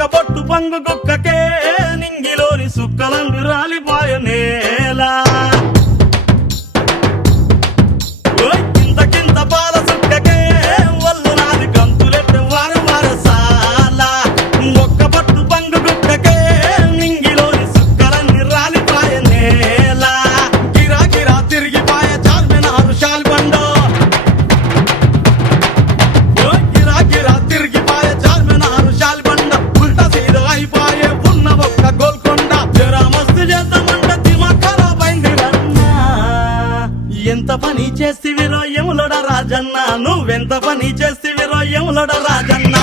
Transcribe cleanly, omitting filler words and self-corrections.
ఒక్క బొట్టు పంగు కుక్కకే నింగిలోని సుక్కలందు రాలిపాయ నేలా కింద కింద పాల సుక్కకే వల్లు నాది గంతులెట్ట వార వార సాల ఒక్క బొట్టు పంగు కుక్కకే నింగిలోని సుక్కలన్నీ రాలిపాయ నేలా గిరా గిరా తిరిగిపాయ చార్మినారు షాల్బండో గిరా గిరా తిరిగిపాయ చార్మినారు షాల్బండ ఉల్టా సీదా అయిపాయే ఉన్న ఒక్క గోల్కొండ జరా మస్తు చేద్దామంట దిమాగ్ ఖరాబ్ అయింది రన్నా ఎంత పని చేస్తివిరో యములోడ రాజన్న నువ్వెంత పని చేస్తివిరో యములోడ రాజన్న